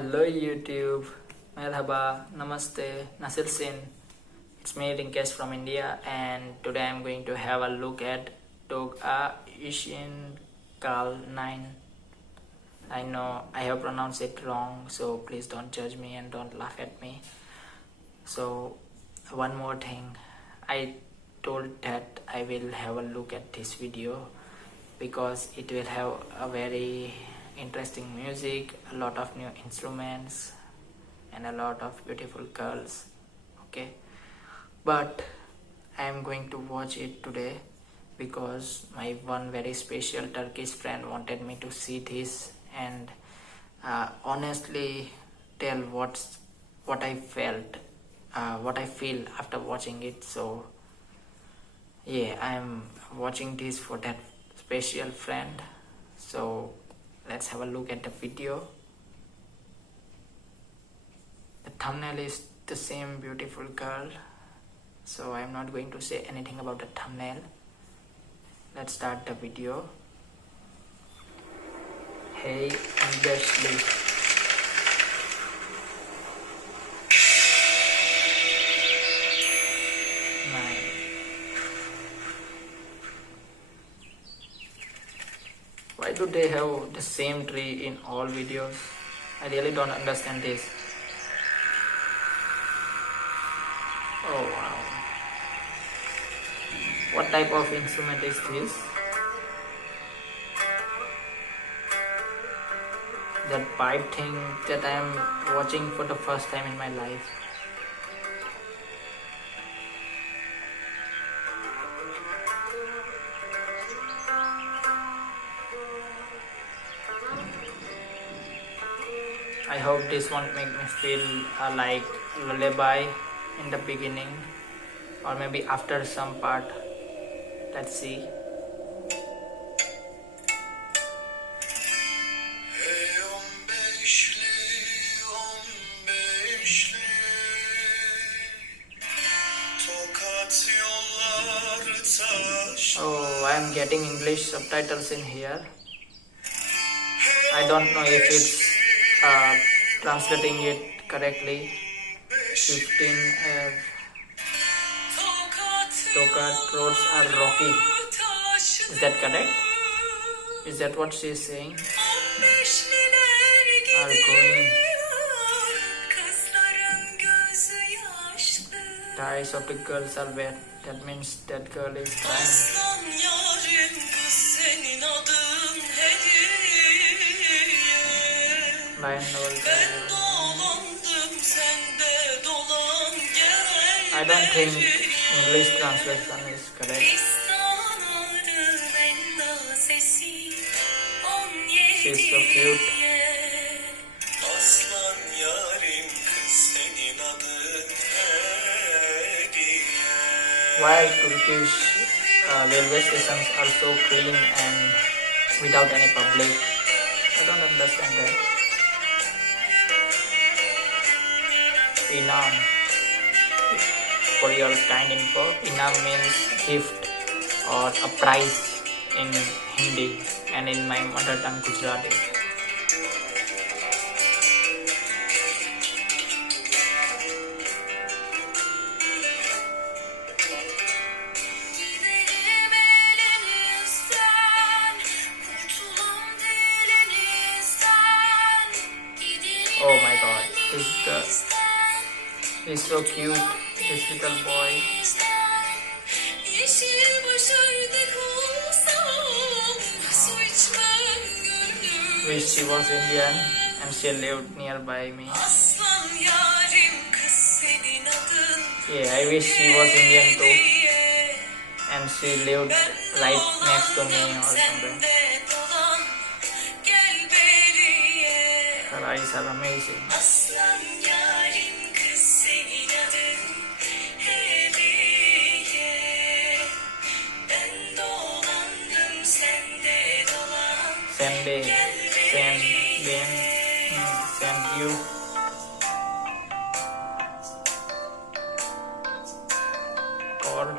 Hello YouTube, Merhaba, Namaste, Nasilsin. It's me Rinkesh from India, and today I'm going to have a look at Doğa, için, 9. I know I have pronounced it wrong, so please don't judge me and don't laugh at me. So one more thing, I told that I will have a look at this video because it will have a very interesting music, a lot of new instruments and a lot of beautiful girls. Okay, but I am going to watch it today because my one very special Turkish friend wanted me to see this and honestly tell what I felt, what I feel after watching it. So yeah, I am watching this for that special friend. So let's have a look at the video. The thumbnail is the same beautiful girl, so I'm not going to say anything about the thumbnail. Let's start the video. Hey Onbeșli. Why do they have the same tree in all videos? I really don't understand this. Oh wow. What type of instrument is this? That pipe thing that I am watching for the first time in my life. I hope this won't make me feel like lullaby in the beginning or maybe after some part. Let's see. Hey Onbeșli, Onbeșli, Tokat yollar taşlar. Oh, I am getting English subtitles in here. I don't know if it's translating it correctly. 15 Tokat roads are rocky. Is that correct? Is that what she is saying? Are going. The eyes of the girls are wet. That means that girl is crying. I don't think English translation is correct. She's so cute. Why Turkish railway stations are so clean and without any public? I don't understand that. Inam. For your kind info, Inam means gift or a prize in Hindi and in my mother tongue Gujarati. Oh my god, he's so cute, this little boy. Wish she was Indian and she lived nearby me. Yeah, I wish she was Indian too and she lived right next to me or something. Her eyes are amazing. Send you. Call.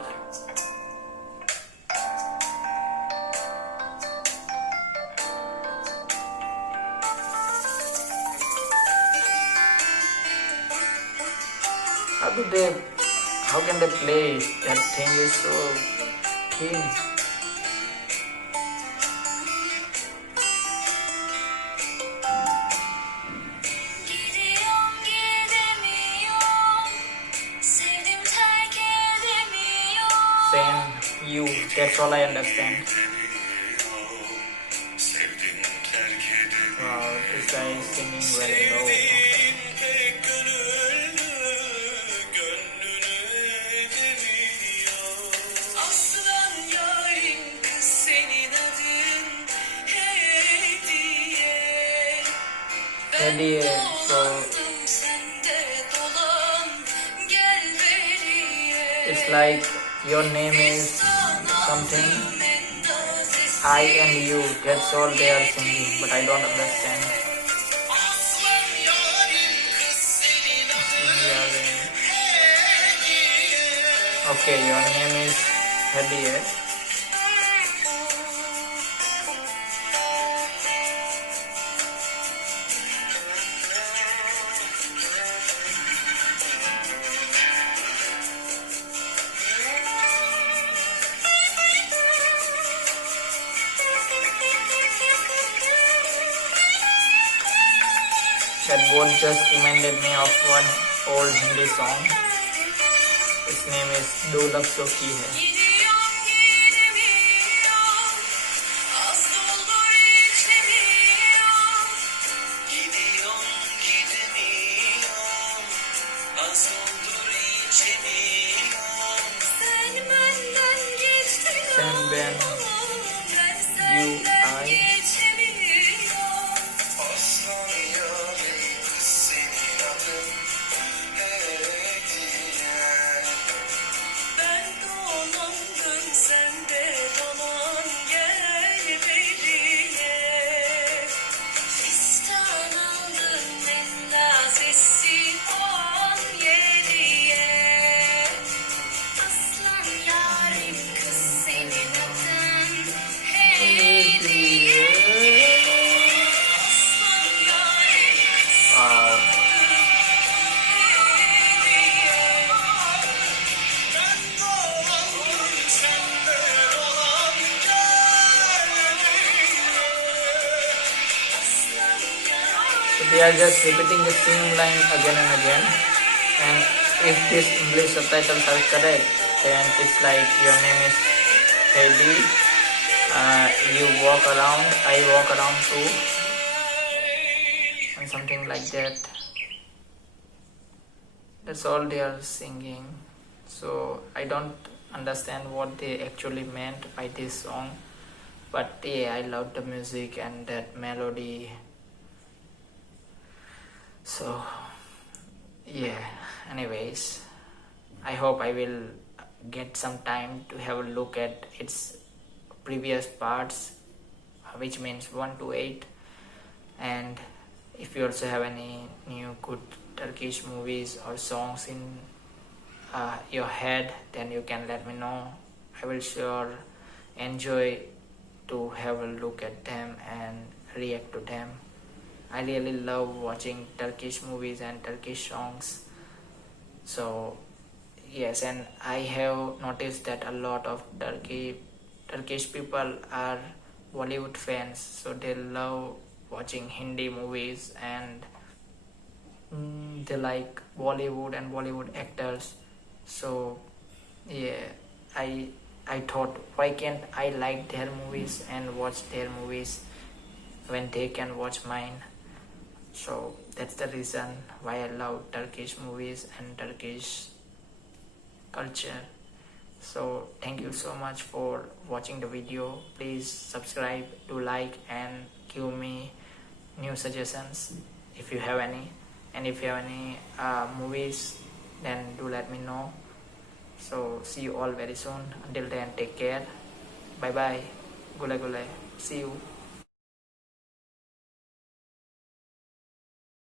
How can they play it? That thing is so thin. Gidiyorum gidemiyorum, sevdim terk edemiyorum. Saying you, that's all I understand. Sevdim terk edemiyorum. Wow, this guy is singing very low. Pek gönüllü, gönlünü edemiyor. Aslan yarim kız senin adın hediye. Hediye, so Dolandım sen de dolan gel beriye. it's like your name is something. I and you, that's all they are singing, but I don't understand. Aslan yarim kız senin adın hediye. Okay, your name is Hediye. That word just reminded me of one old Hindi song. Its name is Do Love So Ki Hai. Gidiyorum gidemiyorum, az doldur içemiyorum. Gidiyorum gidemiyorum, az doldur içemiyorum. Sen benden geçtin Sen ben, ben you, senden I. geçemiyorum. Aslan yarim kız senin adın hediye. Ben dolandım sen de dolan gel beriye. Fistan aldım en nazesi on yediye. Aslan yarim kız senin adın hediye. Aslan yarim kız Wow. ben dolandım sen de dolan gel beriye. Aslan yarim So they are just repeating the same line again and again. And if these English subtitles are correct, then it's like your name is Hedi. You walk around, I walk around too, and something like that. That's all they are singing. So I don't understand what they actually meant by this song, but yeah, I love the music and that melody. So yeah, anyways, I hope I will get some time to have a look at its previous parts, which means 1 to 8. And if you also have any new good Turkish movies or songs in your head, then you can let me know. I will sure enjoy to have a look at them and react to them. I really love watching Turkish movies and Turkish songs. So yes, and I have noticed that a lot of Turkish people are Bollywood fans, so they love watching Hindi movies and they like Bollywood and Bollywood actors. So yeah, I thought, why can't I like their movies and watch their movies when they can watch mine? So that's the reason why I love Turkish movies and Turkish culture. So thank you so much for watching the video. Please subscribe, do like, and give me new suggestions if you have any. And if you have any movies, then do let me know. So see you all very soon. Until then, take care. Bye bye. Gule gule. See you.